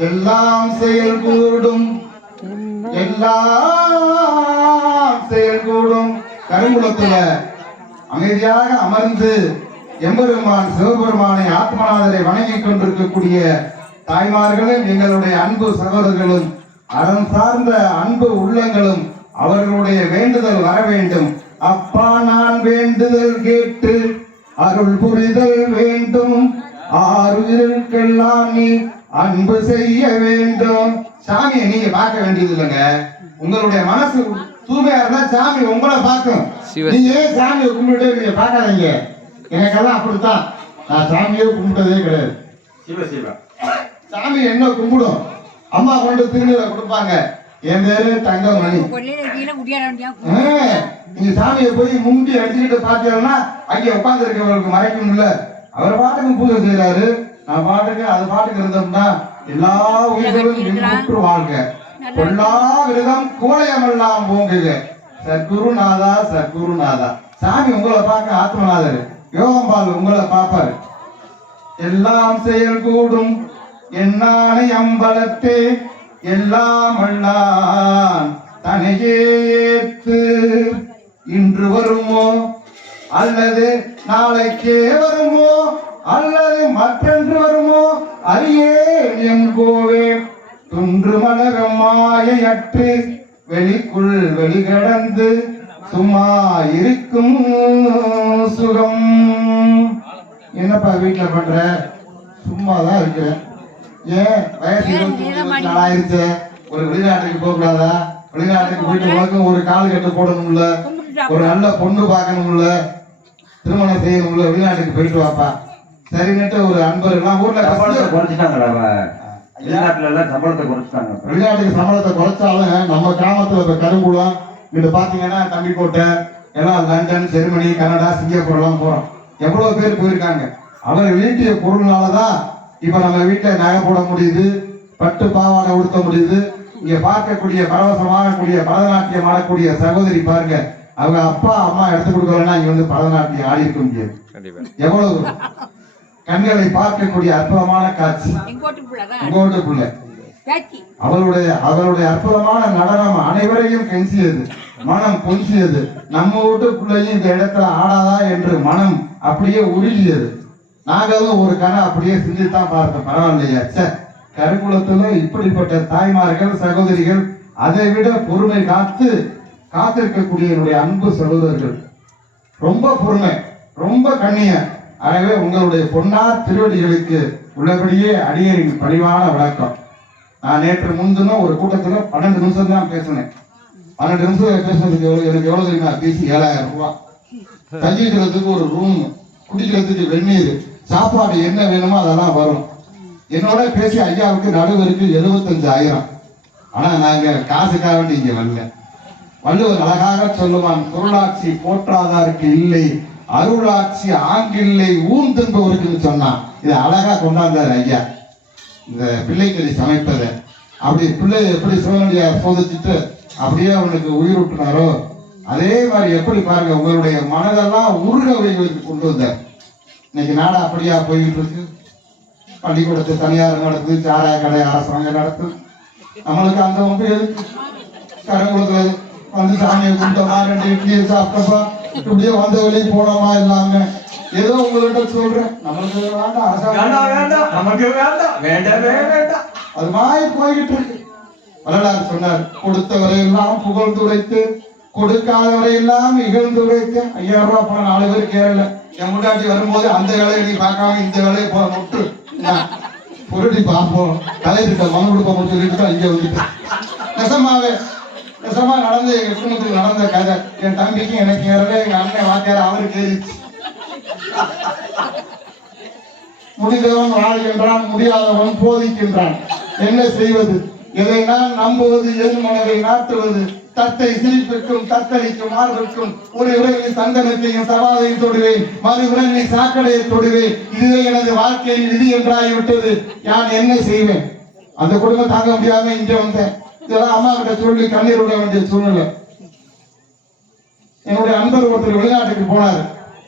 எல்லாம் செயல் கூடும், எல்லாம் செயல் கூடும். கருங்குளத்துல அமைதியாக அமர்ந்து எம்பெருமான் சிவபெருமானை ஆத்மநாதரை வணங்கிக் கொண்டிருக்கக்கூடிய தாய்மார்களும் எங்களுடைய அன்பு சகோதரர்களும் அறம் சார்ந்த அன்பு உள்ளங்களும் அவர்களுடைய வேண்டுதல் வர வேண்டும். அப்பா நான் வேண்டுதல் கேட்டு அருள் புரிதல் வேண்டும், ஆறுதலுக்கெல்லாம் நீ அன்பு செய்ய வேண்டும். சாமியை நீங்க பார்க்க வேண்டியது இல்லைங்க. உங்களுடைய மனசு தூய்மையா இருந்தா சாமி உங்களை பார்க்கும். நீங்க ஏன் சாமியை கும்பிட்டு நீங்க பார்க்காதீங்க. எனக்கெல்லாம் அப்படித்தான். நான் சாமியே கும்பிட்டதே கிடையாது. சாமி என்ன கும்பிடும், அம்மா கொண்டு திருநீரை கொடுப்பாங்க. என் பேரு தங்கமணி. நீங்க சாமியை போய் முண்டி அடிச்சுக்கிட்டு பாத்தீங்கன்னா அங்கே உட்கார்ந்து இருக்கவங்களுக்கு மறைக்கணும்ல. அவர் பாட்டுக்கு பூஜை செய்யறாரு, நான் பாட்டுக்கு அது பாட்டுக்கு இருந்தோம்னா எல்லா உயிர்களும் வாழ்க, எல்லா விரதம் கோலயமெல்லாம் போங்குக. சத்குருநாதா சத்குருநாதா. சாமி உங்களை பார்க்க ஆத்மநாதர், யோகம்பால் உங்களை பார்ப்பாரு. எல்லாம் செயல் கூடும் என்னானை அம்பலத்தே எல்லாம் அல்லான் தனையே ஏத்து. இன்று வருமோ அல்லது நாளைக்கே வருமோ அல்லது மற்றொன்று வருமோ அறியேன் என் கோவே. துன்று மலகம் மாயையற்று வெளிக்குள் வெளிகடந்து சும்மா இருக்கும் சுகம். என்னப்பா வீட்டுல பண்ற? சும்மாதான் இருக்கிறேன். ஏன் வயசு 24 ஆயிருச்சு, ஒரு வெளிநாட்டுக்கு போக கூடாதா? வெளிநாட்டுக்கு போயிட்டு உனக்கும் ஒரு கால் கட்டு போடணும்ல, ஒரு நல்ல பொண்ணு பார்க்கணும்ல, திருமணம் செய்யணும்ல, வெளிநாட்டுக்கு போயிட்டு வாப்பா. சரின்னுட்டு ஒரு அன்பர் எல்லாம் ஊர்ல குறைச்சிட்டாங்க. வெளிநாட்டுல எல்லாம் சம்பளத்தை குறைச்சிட்டாங்க. வெளிநாட்டுக்கு சம்பளத்தை குறைச்சாலும் நம்ம கிராமத்துல இப்ப கருங்குளம் இங்க பாத்தீங்கன்னா தம்பிக்கோட்டை எல்லாம் லண்டன், ஜெர்மனி, கனடா, சிங்கப்பூர் எல்லாம் போறோம். எவ்வளவு பேர் போயிருக்காங்க. அவர் வீட்டிய பொருள்னாலதான் இப்ப நம்ம வீட்டுல நகை போட முடியுது, பட்டு பாவாடை உடுத்த முடியுது. இங்க பார்க்கக்கூடிய பரவசமாக கூடிய பரதநாட்டியம் ஆடக்கூடிய சகோதரி பாருங்க, அவங்க அப்பா அம்மா எடுத்து கொடுக்கலன்னா இங்க வந்து பரதநாட்டியம் ஆடி இருக்க முடியாது. எவ்வளவு கண்களை பார்க்கக்கூடிய அற்புதமான காட்சி. இங்கோட்டு பிள்ளை அவளுடைய அற்புதமான நடனம் அனைவரையும் கெஞ்சியது, மனம் கொஞ்சியது. நம்ம வீட்டு பிள்ளையும் இந்த இடத்துல ஆடாதா என்று மனம் அப்படியே உருகியது. நாங்களும் ஒரு கணம் அப்படியே சிந்தித்தான் பார்த்தோம். பரவாயில்லையா, கருக்குளத்துல இப்படிப்பட்ட தாய்மார்கள் சகோதரிகள், அதை விட பொறுமை காத்திருக்கக்கூடிய என்னுடைய அன்பு சகோதரர்கள், ரொம்ப பொறுமை, ரொம்ப கண்ணிய. ஆகவே உங்களுடைய பொன்னார் திருவடிகளுக்கு உள்ளபடியே அடியரின் பணிவான வணக்கம். நான் நேற்று முன்தினம் ஒரு கூட்டத்துல 12 நிமிஷம் தான் பேசினேன். 12 நிமிஷம் பேசுனதுக்கு எனக்கு எவ்வளவு தெரியுமா? பேசி 7000 ரூபாய். தங்கிக்கிறதுக்கு ஒரு ரூம், குடிக்கிறதுக்கு வெந்நீர், சாப்பாடு என்ன வேணுமோ அதெல்லாம் வரும். என்னோட பேசி ஐயாவுக்கு நடுவருக்கு 75,000. ஆனா நாங்க காசுக்காக வேண்டி இங்க வரல. வள்ளுவர் அழகாக சொல்லுவான், பொருளாட்சி போற்றாதாருக்கு இல்லை, அருளாட்சி ஆங்கில்லை ஊந்தென்பவருக்கு சொன்னான். இதை அழகா கொண்டாந்தாரு ஐயா. இந்த பிள்ளைக்கறி சமைப்பதை அப்படி பிள்ளை எப்படி சிவனுடைய சோதிச்சுட்டு அப்படியே அவனுக்கு உயிரூட்டினாரோ அதே மாதிரி எப்படி பாருங்க உங்களுடைய மனதெல்லாம் உருக வைகளுக்கு கொண்டு வந்தார். இன்னைக்கு நாடா அப்படியா போய்கிட்டு இருக்கு. பள்ளிக்கூடத்தை தனியார் நடத்துது, சாராய கடை அரசாங்கம் நடத்துது. நம்மளுக்கு அந்த வந்து எதுக்கு? கருங்குளத்துல வந்து சாமியை கும்பிட்டோமா, 2 இட்லியை சாப்பிட்டப்பா, இப்படியே வந்த வெளியே போனோமா இல்லாம ஏதோ உங்கள்கிட்ட சொல்றேன். நம்மளுக்கு வேண்டாம், அரசாங்கம் நமக்கு வேண்டாம், வேண்டவே வேண்டாம். அது மாதிரி போய்கிட்டு இருக்கு. வரலாறு சொன்னார், கொடுத்தவரையெல்லாம் புகழ்ந்துரைத்து கொடுக்காதவரையெல்லாம் இகழ்ந்துரைத்து. 5000 ரூபாய் பணம் 4 பேர் கேரள. என் முன்னாடி வரும்போது அந்த வேலையை நீ பார்க்காம இந்த வேலையை போற முட்டு பொருட்டி பார்ப்போம், தலையிட்ட மன கொடுப்போம் சொல்லிட்டு தான் இங்க வந்துட்டு. நெசமா நடந்த எங்க குடும்பத்துக்கு நடந்த கதை. என் தம்பிக்கும் எனக்கு ஏறல, எங்க அண்ணன் வாத்தியார் அவருக்கு ஏறிச்சு. முடிந்தவன் வாழ்கின்றான், முடியாதவன் போதிக்கின்றான். என்ன செய்வது? எதை நான் நம்புவது, எது மனதை நாட்டுவது? தத்தை சிரிப்பிற்கும் தத்தளிக்கும் மார்பிற்கும் ஒரு உறவில் சந்தனத்தையும் சவாதையும் தொடுவேன், மறு உடனே சாக்கடையை தொடுவேன். இதுவே எனது வாழ்க்கையின் விதி என்றாகிவிட்டது. நான் என்ன செய்வேன்? அந்த குடும்பம் தாங்க முடியாம இங்க வந்தேன். இதெல்லாம் அம்மா கிட்ட சொல்லி கண்ணீர் விட வேண்டிய சூழ்நிலை. என்னுடைய அன்பர் ஒருத்தர் வெளிநாட்டுக்கு போனாரு.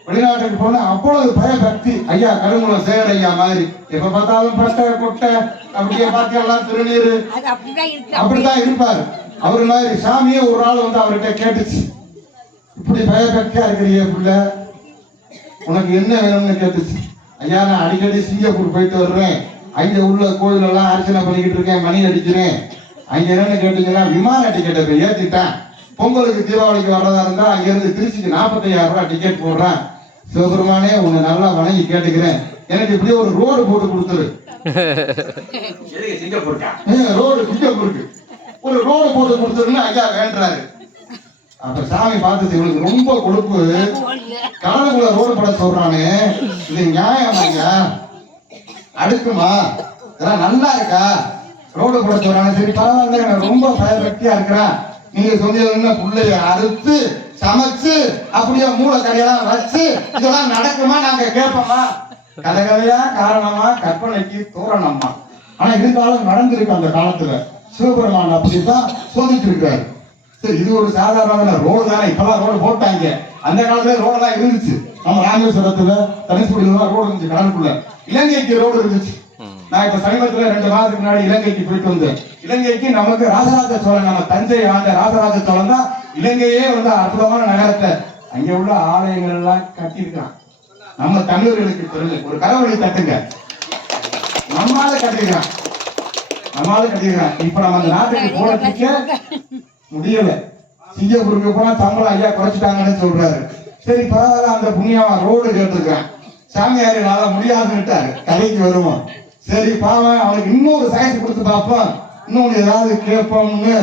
வெளிநாட்டுக்கு போனா அப்பொழுது பயபக்தி. ஐயா கருங்குளம் சேகர் ஐயா மாதிரி எப்ப பார்த்தாலும் பட்டை கொட்டை அப்படியே பார்க்கலாம், திருநீர் அப்படிதான் இருப்பாரு. அவரு மாதிரி சாமியே ஒரு ஆள் வந்து அவர்கிட்ட கேட்டுச்சு, இப்படி பயபக்தியா இருக்கிறீங்க பிள்ளை, உனக்கு என்ன வேணும்னு கேட்டுச்சு. ஐயா நான் அடிக்கடி சிங்கப்பூர் போயிட்டு வர்றேன், அங்க உள்ள கோயில் எல்லாம் அர்ச்சனை பண்ணிக்கிட்டு இருக்கேன், மணி அடிக்கிறேன். அங்க என்னன்னு கேட்டீங்கன்னா விமான டிக்கெட்டை போய் ஏற்றிட்டேன். பொங்கலுக்கு தீபாவளிக்கு வர்றதா இருந்தா அங்க இருந்து திருச்சிக்கு 45,000 ரூபாய் டிக்கெட் போடுறேன். சிவபெருமானே உன்னை நல்லா வணங்கி கேட்டுக்கிறேன், எனக்கு இப்படியே ஒரு ரோடு போட்டு கொடுத்துரு. ரோடு சிங்கப்பூருக்கு ஒரு ரோடு போட்டு கொடுத்துருன்னு ஐயா வேண்டாரு. அப்ப சாமி பார்த்துச்சு, இவனுக்கு ரொம்ப கொழுப்பு, கடலுக்குள்ள ரோடு போட சொல்றானே, இது நியாயம் ஐயா? அடுக்குமா இதெல்லாம் நல்லா இருக்கா? ரோடு போட சொல்றாங்க, சரி பரவாயில்ல, நான் ரொம்ப பயபக்தியா இருக்கிறேன். நீங்க சொன்னீங்கன்னா புள்ளைய அறுத்து சமைச்சு அப்படியே மூளை கடையெல்லாம் வச்சு இதெல்லாம் நடக்குமா நாங்க கேட்போமா? கதையா காரணமா கற்பனைக்கு தோரணமா. ஆனா இருந்தாலும் நடந்திருக்கு அந்த காலத்துல. சிவபெருமான் அப்படிதான் சோதிச்சு இருக்காரு. சரி, இது ஒரு சாதாரண ரோடு தானே, இப்பெல்லாம் ரோடு போட்டாங்க. அந்த காலத்துல ரோடெல்லாம் இருந்துச்சு. நம்ம ராமேஸ்வரத்துல தனுஷ்கோடியில ரோடு இருந்துச்சு, கடலுக்குள்ள. இலங்கைக்கு ரோடு இருந்துச்சு. நான் இப்ப சமீபத்துல 2 மாதத்துக்கு முன்னாடி இலங்கைக்கு போயிட்டு வந்தேன். இலங்கைக்கு நமக்கு ராஜராஜ சோழன், நம்ம தஞ்சை ஆண்ட ராஜராஜ சோழன் தான் இலங்கையே வந்து அற்புதமான நகரத்தை அங்க உள்ள ஆலயங்கள் எல்லாம் கட்டியிருக்கான். நம்ம தமிழர்களுக்கு தெரிஞ்சு ஒரு கரவழி தட்டுங்க, நம்மால கட்டிருக்கான். இப்ப நம்ம அந்த நாட்டுக்கு போறதுக்கு முடியல. சிங்கப்பூருக்கு போனா சம்பளம் ஐயா குறைச்சிட்டாங்கன்னு சொல்றாரு. சரி பரவாயில்ல, அந்த புண்ணியவா ரோடு கேட்டிருக்கான். சாமியாரினால முடியாதுன்னுட்டாரு, கதைக்கு வருவோம். சரி பாவம், அவனுக்கு இன்னொரு சைஸ் கொடுத்து பார்ப்போம், இன்னொன்னு ஏதாவது கேட்போம்னு.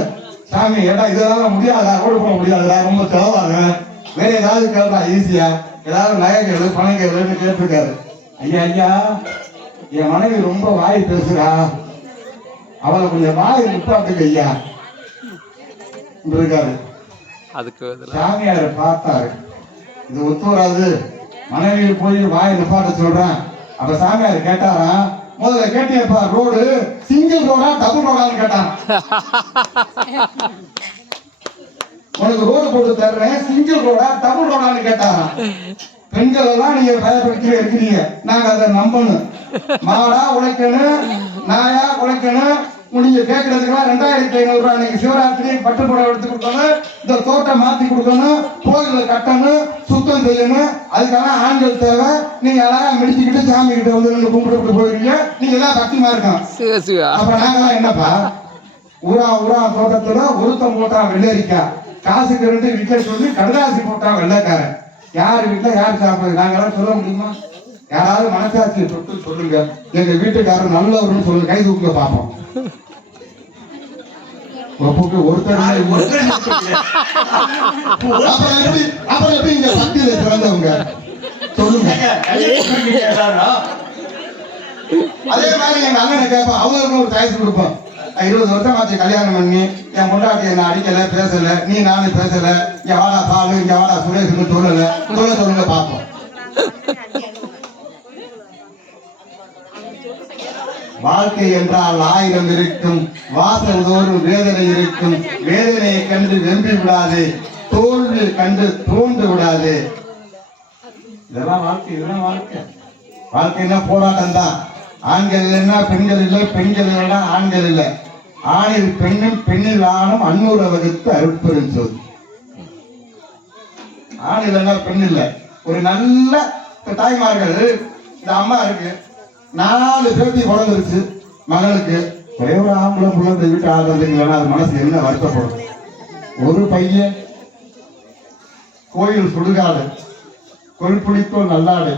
சாமி ஏடா இதெல்லாம் முடியாதா, ரோடு போட முடியாதா, ரொம்ப செலவாக, வேற ஏதாவது கேட்டா ஈஸியா, ஏதாவது நகை கேளு பணம் கேளுன்னு கேட்டிருக்காரு. ஐயா என் மனைவி ரொம்ப வாய் பேசுறா, அவளை கொஞ்சம் வாய் நிப்பாட்டுங்க ஐயா இருக்காரு. அதுக்கு சாமியார பார்த்தாரு, இது ஒத்து வராது, மனைவியை போய் வாய் நிப்பாட்ட சொல்றேன். அப்ப சாமியார் கேட்டாரா, முதல்ல கேட்டியப்பா ரோடு சிங்கிள் ரோடா டபுள் ரோடான்னு கேட்டான். உனக்கு ரோடு போட்டு தர்றேன், சிங்கிள் ரோடா டபுள் ரோடான்னு கேட்டாராம். பெண்கள் எல்லாம் நீங்க பயப்படுத்தி இருக்கிறீங்க, நாங்க அதை நம்பணும். மாடா உழைக்கணும், நாயா உழைக்கணும். நீங்க கேட்கறதுக்குலாம் 2500 ரூபாய். இன்னைக்கு சிவராத்திரி பட்டு புடவை எடுத்து கொடுக்கணும், இந்த தோட்டை மாத்தி கொடுக்கணும், கோயில கட்டணும், சுத்தம் செய்யணும். அதுக்கெல்லாம் ஆண்கள் தேவை. நீங்க அழகா மிடிச்சுக்கிட்டு சாமி கிட்ட வந்து கும்பிட்டு போயிருக்கீங்க, நீங்க எல்லாம் பக்திமா இருக்கோம். அப்புறம் நாங்கெல்லாம் என்னப்பா, ஊரா தோட்டத்துல ஒருத்தம் போட்டா வெள்ளரிக்கா, காசுக்கு 2 விக்கெட் சொல்லி கடலாசி போட்டா வெள்ளைக்காரன். யார் வீட்டுல யார் சாப்பிடுறது நாங்கெல்லாம் சொல்ல முடியுமா? யாராவது மனசாட்சியை தொட்டு சொல்லுங்க, எங்க வீட்டுக்காரர் நல்லவர்னு சொல்லுங்க, கை தூக்க பார்ப்போம். ஒருத்தர் அப்புறம் எப்படி இங்க பக்தியில சிறந்தவங்க சொல்லுங்க. அதே மாதிரி எங்க அண்ணனை கேட்போம், அவங்களுக்கு ஒரு சாய்ஸ் கொடுப்போம். 20 வருஷம் ஆச்சு கல்யாணம் பண்ணி, என் பொண்டாட்டி என்ன அடிக்கல, பேசல, நீ நானும் பேசல, இங்க வாடா பாலு, இங்க வாடா சுரேஷ்னு சொல்லுங்க பார்ப்போம். வாழ்க்கை என்றால் 1000 இருக்கும், வாசல் தோறும் வேதனை இருக்கும். வேதனையை கண்டு வெம்பி விடாது, தோல்வி கண்டு தோன்று விடாது. இதெல்லாம் வாழ்க்கை, இதெல்லாம் வாழ்க்கை. வாழ்க்கைன்னா போராட்டம் தான். ஆண்கள் இல்லைன்னா பெண்கள் இல்லை, பெண்கள் இல்லைன்னா ஆண்கள் இல்லை. ஆணில் பெண்ணும் பெண்ணில் ஆணும் அன்னூர வகுத்து அருட்பெரும் சொல். ஆண் இல்லைன்னா பெண் இல்லை. ஒரு நல்ல தாய்மார்கள், இந்த அம்மா இருக்கு, 4 பேத்தி பிறந்துருச்சு மகளுக்கு, ஒரே ஒரு ஆம்பளை புள்ள இந்த வீட்டு ஆடுறதுக்கு அது மனசு என்ன வருத்தப்படும். ஒரு பையன் கோயில் சுடுகாடு, கொள்புளிக்கோ நல்லாடு,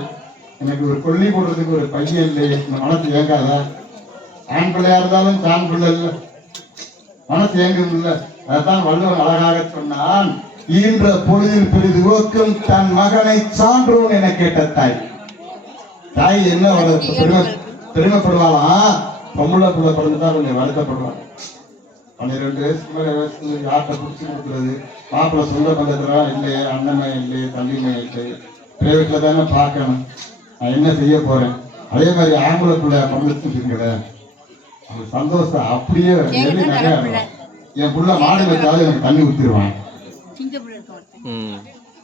எனக்கு ஒரு கொல்லி போடுறதுக்கு ஒரு பையன் இல்லையே, இந்த மனசு ஏங்காத. ஆண் பிள்ளையா இருந்தாலும் சான் பிள்ளை இல்லை, மனசு ஏங்கும் இல்லை. அதான் வள்ளுவன் அழகாக சொன்னான், ஈன்ற பொழுதில் பெரிது ஓக்கும் தன் மகனை சான்றோன் என கேட்ட தாய். தாய் என்ன பெருமைப்படுவாளாம், பொம்பளை பிள்ளை பிறந்துட்டா கொஞ்சம் வருத்தப்படுவாங்க. 12 வயசு யார்கிட்ட பிடிச்சி கொடுக்குறது, மாப்பிள்ளை சொந்த பந்தத்துல இல்லையே, அண்ணமே இல்லையே, தம்பிமே இல்லை, பிரைவேட்ல தானே பார்க்கணும், நான் என்ன செய்ய போறேன். அதே மாதிரி ஆம்பளை பிள்ளை பிறந்துச்சுங்கிற அந்த சந்தோஷம் அப்படியே என் புள்ள மாடு வச்சாலும் எனக்கு தண்ணி ஊத்திடுவான்.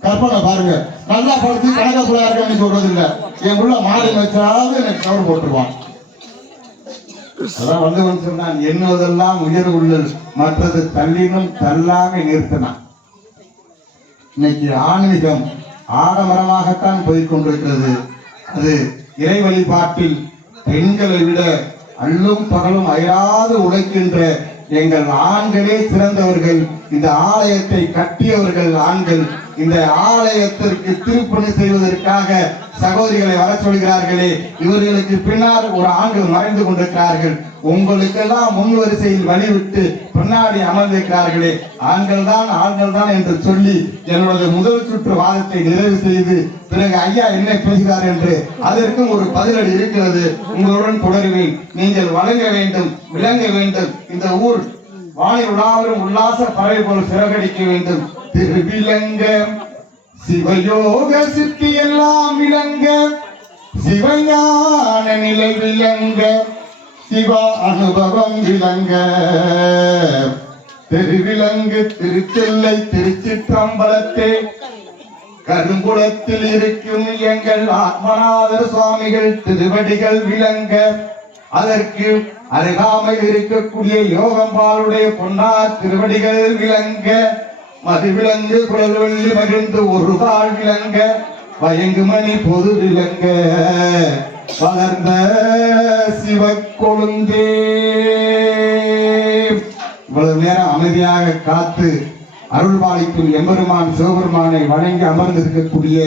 கற்பனை பாருங்க, நல்லா படுத்து கணக்க புள்ளா இருக்கன்னு சொல்றது இல்ல, என் புள்ள மாடு வச்சாலும் எனக்கு கவர் போட்டுருவான். அதான் வந்து சொன்னான், என்னதெல்லாம் உயர் உள்ளது மற்றது தள்ளினும் தள்ளாக நிறுத்தினான். இன்னைக்கு ஆன்மீகம் ஆடம்பரமாகத்தான் போய்கொண்டிருக்கிறது. அது இறை வழிபாட்டில் பெண்களை விட அல்லும் பகலும் அயராது உழைக்கின்ற எங்கள் ஆண்களே சிறந்தவர்கள். இந்த ஆலயத்தை கட்டியவர்கள் ஆண்கள். இந்த ஆலயத்திற்கு திருப்பணி செய்வதற்காக சகோதரிகளை வர சொல்கிறார்களே, இவர்களுக்கு பின்னால் ஒரு ஆண்கள் மறைந்து கொண்டிருக்கிறார்கள். உங்களுக்கெல்லாம் முன் வரிசையில் வழிவிட்டு பின்னாடி அமர்ந்திருக்கிறார்களே, ஆண்கள் தான் என்று சொல்லி என்னோட முதல் சுற்று வாதத்தை நிறைவு செய்து பிறகு ஐயா என்ன பேசுகிறார் என்று அதற்கும் ஒரு பதிலடி இருக்கிறது. உங்களுடன் தொடருவேன். நீங்கள் வழங்க வேண்டும், விளங்க வேண்டும். இந்த ஊர் வானில் உலாவரும் உல்லாச பறவை போல் சிறகடிக்க வேண்டும். திருவிலங்க சிவயோக சித்தி எல்லாம் விளங்க, சிவஞான நிலை விளங்க, சிவ அனுபவம் விளங்க. திருவிலங்கு திருச்செல்லை திருச்சிற்றம்பலத்தே கருங்குளத்தில் இருக்கும் எங்கள் ஆத்மநாதர் சுவாமிகள் திருவடிகள் விளங்க. அதற்கு அருகாமையில் இருக்கக்கூடிய யோகம்பாளுடைய பொன்னார் திருவடிகள் விளங்க. மது விளங்கு குழல் வெள்ளி மகிழ்ந்து ஒரு கால் விளங்க. வயங்குமணி பொது விளங்க. வளர்ந்த சிவக்கொழுந்தே. இவ்வளவு நேரம் அமைதியாக காத்து அருள்பாலிக்கும் எம்பெருமான் சிவபெருமானை வணங்கி அமர்ந்திருக்கக்கூடிய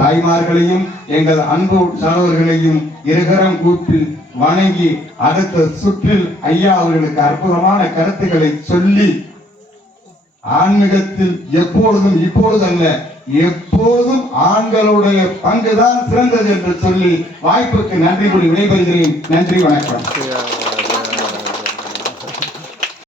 தாய்மார்களையும் எங்கள் அன்பு சகோதரர்களையும் இருகரம் கூப்பி வணங்கி அடுத்த சுற்றில் ஐயா அவர்களுக்கு அற்புதமான கருத்துக்களை சொல்லி ஆன்மீகத்தில் எப்பொழுதும் இப்பொழுது அல்ல எப்போதும் ஆண்களுடைய பங்குதான் சிறந்தது என்று சொல்லி வாய்ப்புக்கு நன்றி கூறி விடைபெறுகிறேன். நன்றி, வணக்கம்.